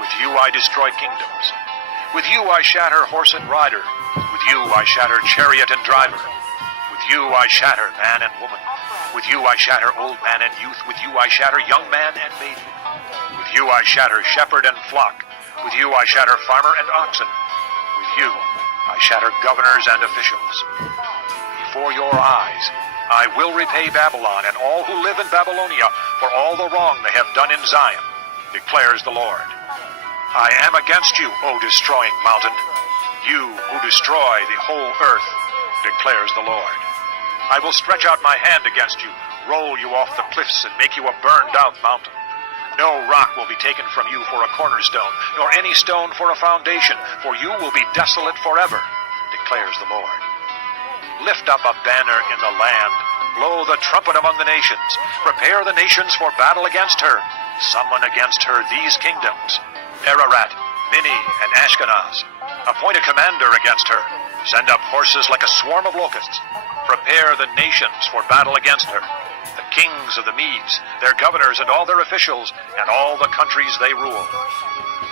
with you I destroy kingdoms. With you I shatter horse and rider. With you I shatter chariot and driver. With you I shatter man and woman. With you I shatter old man and youth. With you I shatter young man and maiden. With you I shatter shepherd and flock. With you I shatter farmer and oxen. With you I shatter governors and officials. Before your eyes I will repay Babylon and all who live in Babylonia for all the wrong they have done in Zion, declares the Lord. I am against you, O destroying mountain, you who destroy the whole earth, declares the Lord. I will stretch out my hand against you, roll you off the cliffs, and make you a burned-out mountain. No rock will be taken from you for a cornerstone, nor any stone for a foundation, for you will be desolate forever, declares the Lord. Lift up a banner in the land, blow the trumpet among the nations, prepare the nations for battle against her, summon against her these kingdoms, Ararat, Minni, and Ashkenaz. Appoint a commander against her, send up horses like a swarm of locusts, prepare the nations for battle against her, the kings of the Medes, their governors and all their officials, and all the countries they rule.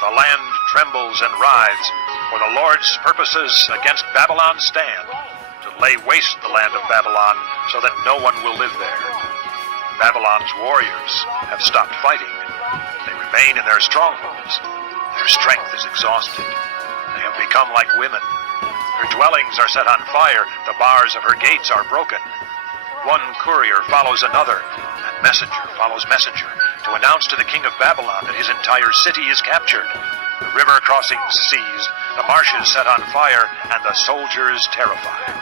The land trembles and writhes, for the Lord's purposes against Babylon stand, to lay waste the land of Babylon, so that no one will live there. Babylon's warriors have stopped fighting. They remain in their strongholds. Their strength is exhausted. They have become like women. Her dwellings are set on fire. The bars of her gates are broken. One courier follows another, and messenger follows messenger, to announce to the king of Babylon that his entire city is captured. The river crossings seized, the marshes set on fire, and the soldiers terrified.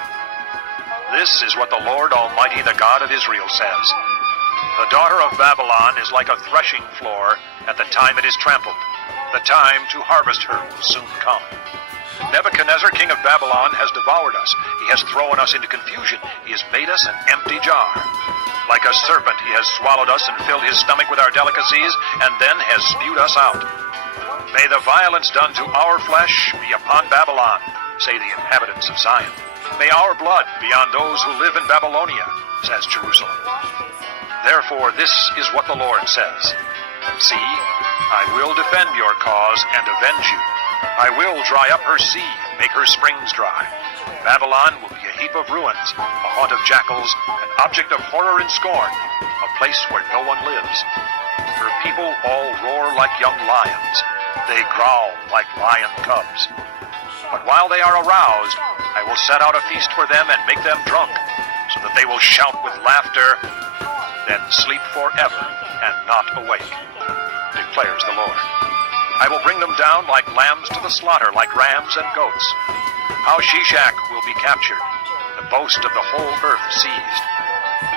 This is what the Lord Almighty, the God of Israel, says. The daughter of Babylon is like a threshing floor at the time it is trampled. The time to harvest her will soon come. Nebuchadnezzar, king of Babylon, has devoured us. He has thrown us into confusion. He has made us an empty jar. Like a serpent, he has swallowed us and filled his stomach with our delicacies, and then has spewed us out. May the violence done to our flesh be upon Babylon, say the inhabitants of Zion. May our blood be on those who live in Babylonia, says Jerusalem. Therefore, this is what the Lord says. See, I will defend your cause and avenge you. I will dry up her sea and make her springs dry. Babylon will be a heap of ruins, a haunt of jackals, an object of horror and scorn, a place where no one lives. Her people all roar like young lions. They growl like lion cubs. But while they are aroused, I will set out a feast for them and make them drunk, so that they will shout with laughter, then sleep forever and not awake, declares the Lord. I will bring them down like lambs to the slaughter, like rams and goats. How Shishak will be captured, the boast of the whole earth seized.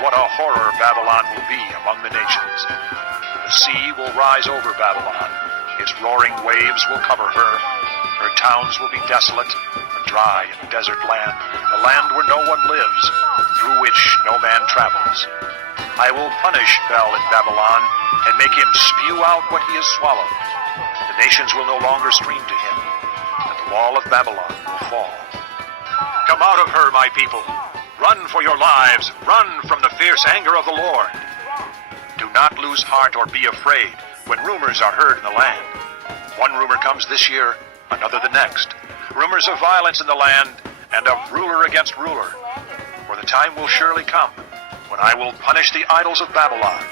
What a horror Babylon will be among the nations. The sea will rise over Babylon. Its roaring waves will cover her. Her towns will be desolate, a dry and desert land, a land where no one lives, through which no man travels. I will punish Bel in Babylon and make him spew out what he has swallowed. The nations will no longer stream to him, and the wall of Babylon will fall. Come out of her, my people. Run for your lives. Run from the fierce anger of the Lord. Do not lose heart or be afraid when rumors are heard in the land. One rumor comes this year, another the next. Rumors of violence in the land, and of ruler against ruler. For the time will surely come when I will punish the idols of Babylon.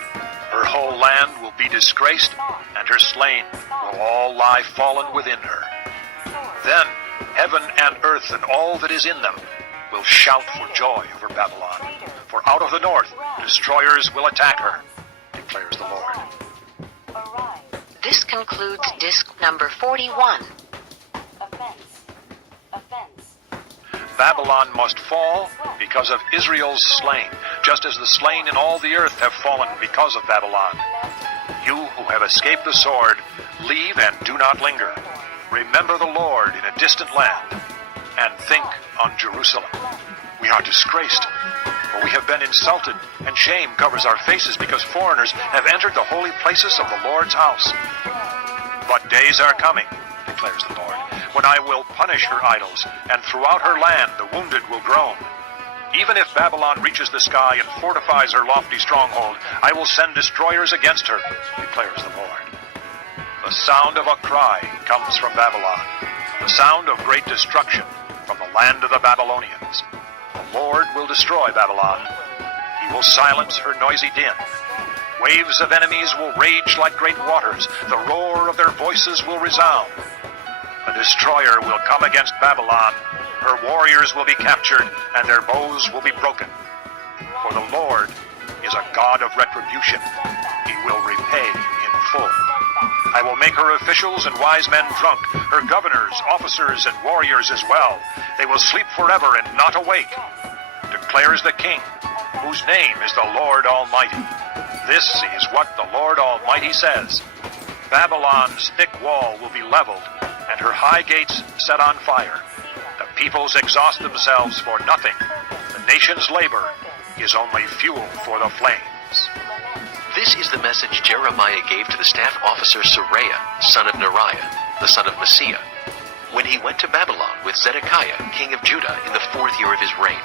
Her whole land will be disgraced, and her slain will all lie fallen within her. Then heaven and earth and all that is in them will shout for joy over Babylon. For out of the north destroyers will attack her, declares the Lord. This concludes disc number 41. Babylon must fall because of Israel's slain, just as the slain in all the earth have fallen because of Babylon. You who have escaped the sword, leave and do not linger. Remember the Lord in a distant land, and think on Jerusalem. We are disgraced, for we have been insulted, and shame covers our faces because foreigners have entered the holy places of the Lord's house. But days are coming, declares the Lord, when I will punish her idols, and throughout her land the wounded will groan. Even if Babylon reaches the sky and fortifies her lofty stronghold, I will send destroyers against her, declares the Lord. The sound of a cry comes from Babylon, the sound of great destruction from the land of the Babylonians. The Lord will destroy Babylon. He will silence her noisy din. Waves of enemies will rage like great waters. The roar of their voices will resound. The destroyer will come against Babylon. Her warriors will be captured, and their bows will be broken. For the Lord is a God of retribution. He will repay in full. I will make her officials and wise men drunk, her governors, officers, and warriors as well. They will sleep forever and not awake, declares the King, whose name is the Lord Almighty. This is what the Lord Almighty says. Babylon's thick wall will be leveled, and her high gates set on fire. The peoples exhaust themselves for nothing. The nation's labor is only fuel for the flames. This is the message Jeremiah gave to the staff officer Seraiah, son of Neriah, the son of Messiah, when he went to Babylon with Zedekiah, king of Judah, in the 4th year of his reign.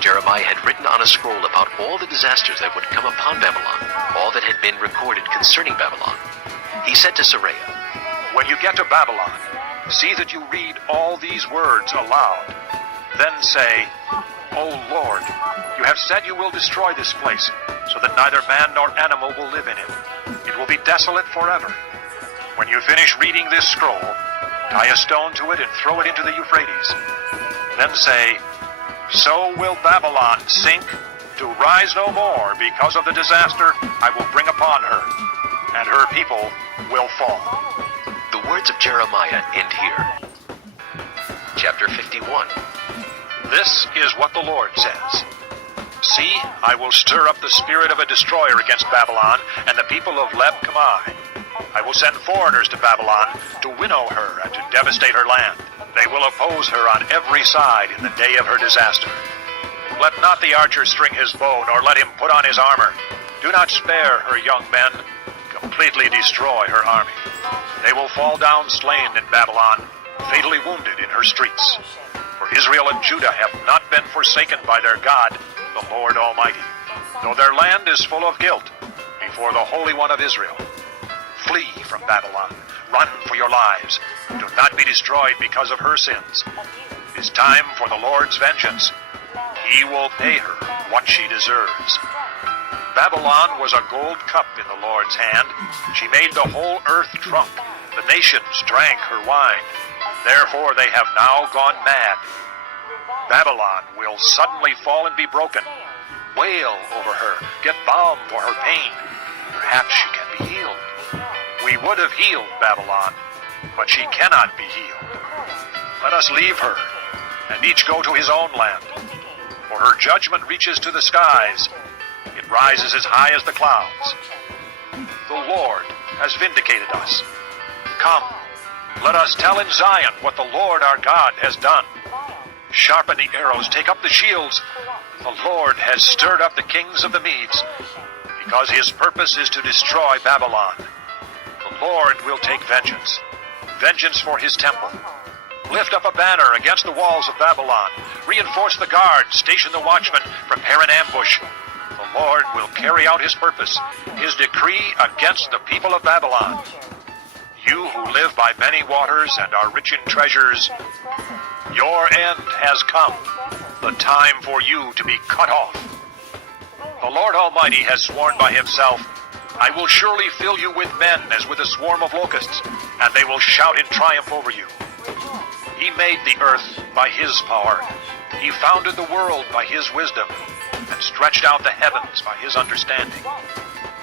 Jeremiah had written on a scroll about all the disasters that would come upon Babylon, all that had been recorded concerning Babylon. He said to Seraiah, When you get to Babylon, see that you read all these words aloud. Then say, O Lord, you have said you will destroy this place, so that neither man nor animal will live in it. It will be desolate forever. When you finish reading this scroll, tie a stone to it and throw it into the Euphrates. Then say, So will Babylon sink, to rise no more because of the disaster I will bring upon her, and her people will fall. The words of Jeremiah end here. Chapter 51. This is what the Lord says. See, I will stir up the spirit of a destroyer against Babylon and the people of Leb-Kamai. I will send foreigners to Babylon to winnow her and to devastate her land. They will oppose her on every side in the day of her disaster. Let not the archer string his bow, nor let him put on his armor. Do not spare her young men. Completely destroy her army. They will fall down slain in Babylon, fatally wounded in her streets. For Israel and Judah have not been forsaken by their God, the Lord Almighty, though their land is full of guilt before the Holy One of Israel. Flee from Babylon. Run for your lives. Do not be destroyed because of her sins. It is time for the Lord's vengeance. He will pay her what she deserves. Babylon was a gold cup in the Lord's hand. She made the whole earth drunk. The nations drank her wine. Therefore they have now gone mad. Babylon will suddenly fall and be broken. Wail over her. Get balm for her pain. Perhaps she can be healed. We would have healed Babylon, but she cannot be healed. Let us leave her, and each go to his own land. For her judgment reaches to the skies. It rises as high as the clouds. The Lord has vindicated us. Come, let us tell in Zion what the Lord our God has done. Sharpen the arrows, take up the shields. The Lord has stirred up the kings of the Medes, because his purpose is to destroy Babylon. The Lord will take vengeance, vengeance for his temple. Lift up a banner against the walls of Babylon. Reinforce the guards, station the watchmen, prepare an ambush. The Lord will carry out his purpose, his decree against the people of Babylon. You who live by many waters and are rich in treasures, your end has come, the time for you to be cut off. The Lord Almighty has sworn by himself, I will surely fill you with men as with a swarm of locusts, and they will shout in triumph over you. He made the earth by his power. He founded the world by his wisdom, and stretched out the heavens by his understanding.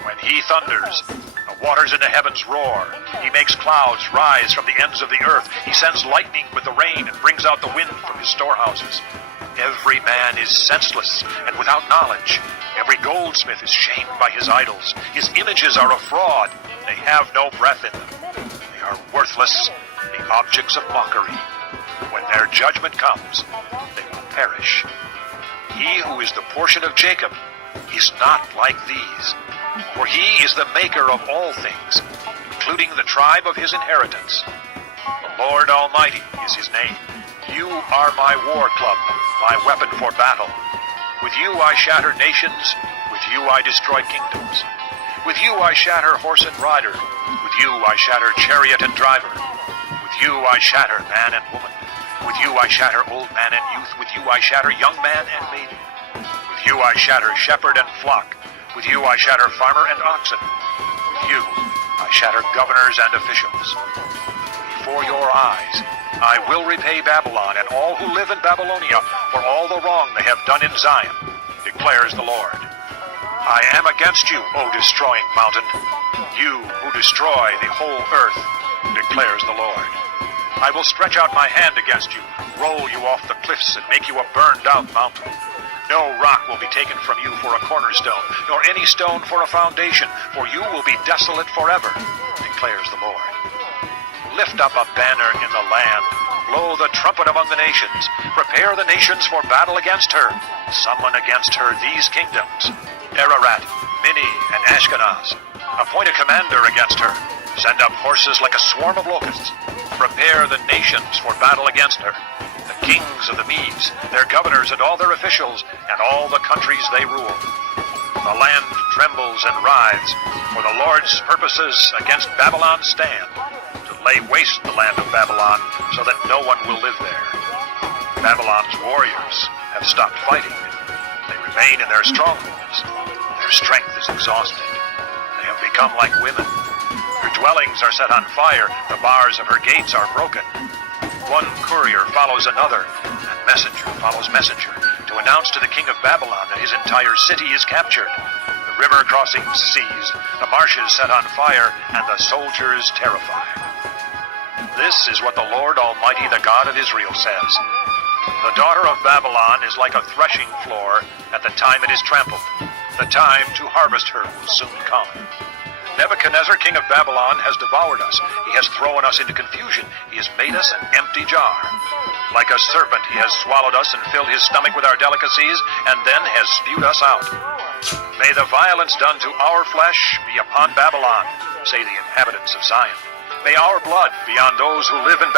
When he thunders, the waters in the heavens roar. He makes clouds rise from the ends of the earth. He sends lightning with the rain and brings out the wind from his storehouses. Every man is senseless and without knowledge. Every goldsmith is shamed by his idols. His images are a fraud. They have no breath in them. They are worthless, the objects of mockery. When their judgment comes, they will perish. He who is the portion of Jacob is not like these, for he is the maker of all things, including the tribe of his inheritance. The Lord Almighty is his name. You are my war club, my weapon for battle. With you I shatter nations, with you I destroy kingdoms. With you I shatter horse and rider, with With you I shatter chariot and driver. With you I shatter man and woman. With you I shatter old man and youth. With you I shatter young man and maiden. With you I shatter shepherd and flock. With you I shatter farmer and oxen. With you I shatter governors and officials. Before your eyes I will repay Babylon and all who live in Babylonia for all the wrong they have done in Zion, declares the Lord. I am against you, O destroying mountain, you who destroy the whole earth, declares the Lord. I will stretch out my hand against you, roll you off the cliffs, and make you a burned-out mountain. No rock will be taken from you for a cornerstone, nor any stone for a foundation, for you will be desolate forever, declares the Lord. Lift up a banner in the land, blow the trumpet among the nations, prepare the nations for battle against her, summon against her these kingdoms, Ararat, Minni, and Ashkenaz. Appoint a commander against her, send up horses like a swarm of locusts, prepare the nations for battle against her, the kings of the Medes, their governors and all their officials, and all the countries they rule. The land trembles and writhes, for the Lord's purposes against Babylon stand, to lay waste the land of Babylon, so that no one will live there. Babylon's warriors have stopped fighting. They remain in their strongholds. Their strength is exhausted. They have become like women. Her dwellings are set on fire. The bars of her gates are broken. One courier follows another, and messenger follows messenger, to announce to the king of Babylon that his entire city is captured. The river crossings seized, the marshes set on fire, and the soldiers terrified. This is what the Lord Almighty, the God of Israel, says. The daughter of Babylon is like a threshing floor at the time it is trampled. The time to harvest her will soon come. Nebuchadnezzar, king of Babylon, has devoured us. He has thrown us into confusion. He has made us an empty jar. Like a serpent, he has swallowed us and filled his stomach with our delicacies, and then has spewed us out. May the violence done to our flesh be upon Babylon, say the inhabitants of Zion. May our blood be on those who live in